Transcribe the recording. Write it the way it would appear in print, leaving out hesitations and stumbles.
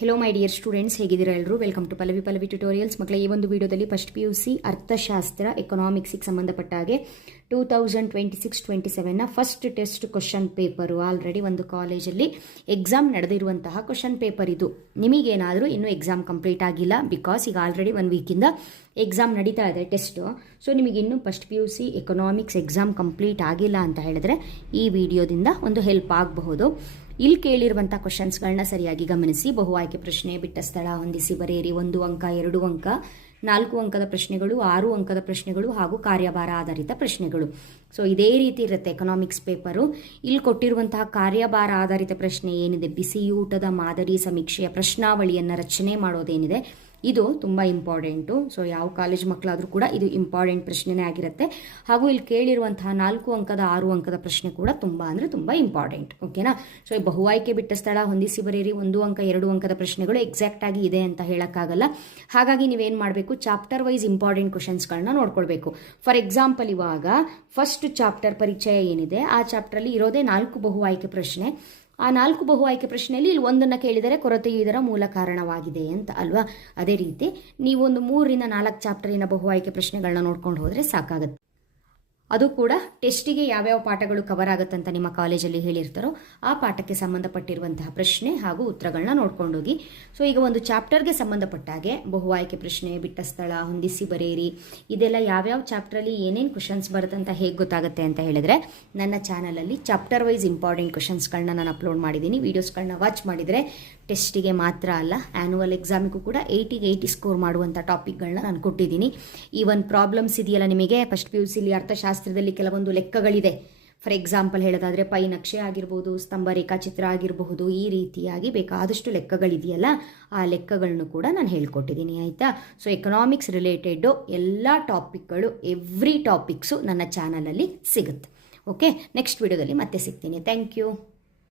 Hello my dear students, ಹೇಗಿದ್ದೀರಾ ಎಲ್ಲರೂ? Welcome to Pallavi tutorials. ಮಕ್ಕಳ ಈ ಒಂದು ವಿಡಿಯೋದಲ್ಲಿ ಫಸ್ಟ್ PUC ಅರ್ಥಶಾಸ್ತ್ರ ಎಕನಾಮಿಕ್ಸಿಗೆ ಸಂಬಂಧಪಟ್ಟ ಹಾಗೆ 2026-27ನ first test question paper already ಒಂದು ಕಾಲೇಜಲ್ಲಿ ಎಕ್ಸಾಮ್ ನಡೆದಿರುವಂತಹ ಕ್ವಶನ್ ಪೇಪರ್ ಇದು. ನಿಮಗೇನಾದರೂ ಇನ್ನೂ ಎಕ್ಸಾಮ್ ಕಂಪ್ಲೀಟ್ ಆಗಿಲ್ಲ, ಬಿಕಾಸ್ ಈಗ ಆಲ್ರೆಡಿ 1 ವೀಕಿಂದ ಎಕ್ಸಾಮ್ ನಡೀತಾ ಇದೆ ಟೆಸ್ಟು. ಸೊ ನಿಮಗಿನ್ನೂ first PUC economics exam complete ಆಗಿಲ್ಲ ಅಂತ ಹೇಳಿದ್ರೆ ಈ ವಿಡಿಯೋದಿಂದ ಒಂದು ಹೆಲ್ಪ್ ಆಗಬಹುದು. ಇಲ್ಲಿ ಕೇಳಿರುವಂಥ ಕ್ವಶನ್ಸ್ಗಳನ್ನ ಸರಿಯಾಗಿ ಗಮನಿಸಿ. ಬಹು ಆಯ್ಕೆ ಪ್ರಶ್ನೆ, ಬಿಟ್ಟ ಸ್ಥಳ, ಹೊಂದಿಸಿ ಬರೆಯಿರಿ. 1 ಅಂಕ, 2 ಅಂಕ, 4 ಅಂಕದ ಪ್ರಶ್ನೆಗಳು, 6 ಅಂಕದ ಪ್ರಶ್ನೆಗಳು ಹಾಗೂ ಕಾರ್ಯಭಾರ ಆಧಾರಿತ ಪ್ರಶ್ನೆಗಳು. ಸೊ ಇದೇ ರೀತಿ ಇರುತ್ತೆ ಎಕನಾಮಿಕ್ಸ್ ಪೇಪರು. ಇಲ್ಲಿ ಕೊಟ್ಟಿರುವಂತಹ ಕಾರ್ಯಭಾರ ಆಧಾರಿತ ಪ್ರಶ್ನೆ ಏನಿದೆ, ಬಿಸಿಯೂಟದ ಮಾದರಿ ಸಮೀಕ್ಷೆಯ ಪ್ರಶ್ನಾವಳಿಯನ್ನು ರಚನೆ ಮಾಡೋದೇನಿದೆ, ಇದು ತುಂಬ ಇಂಪಾರ್ಟೆಂಟು. ಸೊ ಯಾವ ಕಾಲೇಜ್ ಮಕ್ಕಳಾದರೂ ಕೂಡ ಇದು ಇಂಪಾರ್ಟೆಂಟ್ ಪ್ರಶ್ನೆನೇ ಆಗಿರುತ್ತೆ. ಹಾಗೂ ಇಲ್ಲಿ ಕೇಳಿರುವಂತಹ 4 ಅಂಕದ 6 ಅಂಕದ ಪ್ರಶ್ನೆ ಕೂಡ ತುಂಬ ಅಂದರೆ ತುಂಬ ಇಂಪಾರ್ಟೆಂಟ್. ಓಕೆನಾ? ಸೊ ಈ ಬಹು ಆಯ್ಕೆ ಬಿಟ್ಟ ಸ್ಥಳ, ಹೊಂದಿಸಿ ಬರೆಯಿರಿ, 1 ಅಂಕ 2 ಅಂಕದ ಪ್ರಶ್ನೆಗಳು ಎಕ್ಸಾಕ್ಟ್ ಆಗಿ ಇದೆ ಅಂತ ಹೇಳೋಕ್ಕಾಗಲ್ಲ. ಹಾಗಾಗಿ ನೀವೇನು ಮಾಡಬೇಕು, ಚಾಪ್ಟರ್ ವೈಸ್ ಇಂಪಾರ್ಟೆಂಟ್ ಕ್ವಶನ್ಸ್ಗಳನ್ನ ನೋಡ್ಕೊಳ್ಬೇಕು. ಫಾರ್ ಎಕ್ಸಾಂಪಲ್, ಇವಾಗ ಫಸ್ಟ್ ಚಾಪ್ಟರ್ ಪರಿಚಯ ಏನಿದೆ, ಆ ಚಾಪ್ಟರಲ್ಲಿ ಇರೋದೇ 4 ಬಹು ಆಯ್ಕೆ ಪ್ರಶ್ನೆ. ಆ 4 ಬಹು ಆಯ್ಕೆ ಪ್ರಶ್ನೆಯಲ್ಲಿ ಇಲ್ಲಿ 1 ಕೇಳಿದರೆ ಕೊರತೆಯು ಇದರ ಮೂಲ ಕಾರಣವಾಗಿದೆ ಅಂತ ಅಲ್ವಾ? ಅದೇ ರೀತಿ ನೀವು ಒಂದು 3 ರಿಂದ 4 ಚಾಪ್ಟರಿನ ಬಹು ಆಯ್ಕೆ ಪ್ರಶ್ನೆಗಳನ್ನ ನೋಡ್ಕೊಂಡು ಹೋದರೆ ಸಾಕಾಗುತ್ತೆ. ಅದು ಕೂಡ ಟೆಸ್ಟಿಗೆ ಯಾವ್ಯಾವ ಪಾಠಗಳು ಕವರ್ ಆಗುತ್ತಂತ ನಿಮ್ಮ ಕಾಲೇಜಲ್ಲಿ ಹೇಳಿರ್ತಾರೋ ಆ ಪಾಠಕ್ಕೆ ಸಂಬಂಧಪಟ್ಟಿರುವಂತಹ ಪ್ರಶ್ನೆ ಹಾಗೂ ಉತ್ತರಗಳನ್ನ ನೋಡ್ಕೊಂಡೋಗಿ. ಸೊ ಈಗ ಒಂದು ಚಾಪ್ಟರ್ಗೆ ಸಂಬಂಧಪಟ್ಟಾಗೆ ಬಹು ಆಯ್ಕೆ ಪ್ರಶ್ನೆ, ಬಿಟ್ಟ ಸ್ಥಳ, ಹೊಂದಿಸಿ ಬರೆಯಿರಿ, ಇದೆಲ್ಲ ಯಾವ್ಯಾವ ಚಾಪ್ಟ್ರಲ್ಲಿ ಏನೇನು ಕ್ವಶನ್ಸ್ ಬರುತ್ತಂತ ಹೇಗೆ ಗೊತ್ತಾಗುತ್ತೆ ಅಂತ ಹೇಳಿದ್ರೆ, ನನ್ನ ಚಾನಲಲ್ಲಿ ಚಾಪ್ಟರ್ ವೈಸ್ ಇಂಪಾರ್ಟೆಂಟ್ ಕ್ವಶನ್ಸ್ಗಳನ್ನ ನಾನು ಅಪ್ಲೋಡ್ ಮಾಡಿದ್ದೀನಿ. ವೀಡಿಯೋಸ್ಗಳನ್ನ ವಾಚ್ ಮಾಡಿದರೆ ಟೆಸ್ಟಿಗೆ ಮಾತ್ರ ಅಲ್ಲ, ಆ್ಯನ್ಯುವಲ್ ಎಕ್ಸಾಮಿಗೂ ಕೂಡ 80ಗೆ 80 ಸ್ಕೋರ್ ಮಾಡುವಂಥ ಟಾಪಿಕ್ಗಳನ್ನ ನಾನು ಕೊಟ್ಟಿದ್ದೀನಿ. ಈವನ್ ಪ್ರಾಬ್ಲಮ್ಸ್ ಇದೆಯಲ್ಲ ನಿಮಗೆ ಫಸ್ಟ್ PUCಲಿ ಅರ್ಥಶಾಸ್ತ್ರದಲ್ಲಿ ಕೆಲವೊಂದು ಲೆಕ್ಕಗಳಿದೆ. ಫಾರ್ ಎಕ್ಸಾಂಪಲ್ ಹೇಳೋದಾದರೆ ಪೈ ನಕ್ಷೆ ಆಗಿರ್ಬೋದು, ಸ್ತಂಭ ರೇಖಾಚಿತ್ರ ಆಗಿರಬಹುದು, ಈ ರೀತಿಯಾಗಿ ಬೇಕಾದಷ್ಟು ಲೆಕ್ಕಗಳಿದೆಯಲ್ಲ, ಆ ಲೆಕ್ಕಗಳನ್ನು ಕೂಡ ನಾನು ಹೇಳ್ಕೊಟ್ಟಿದ್ದೀನಿ. ಆಯಿತಾ? ಸೊ ಎಕನಾಮಿಕ್ಸ್ ರಿಲೇಟೆಡ್ಡು ಎಲ್ಲ ಟಾಪಿಕ್ಗಳು, ಎವ್ರಿ ಟಾಪಿಕ್ಸು ನನ್ನ ಚಾನಲಲ್ಲಿ ಸಿಗುತ್ತೆ. ಓಕೆ, ನೆಕ್ಸ್ಟ್ ವಿಡಿಯೋದಲ್ಲಿ ಮತ್ತೆ ಸಿಗ್ತೀನಿ. Thank you.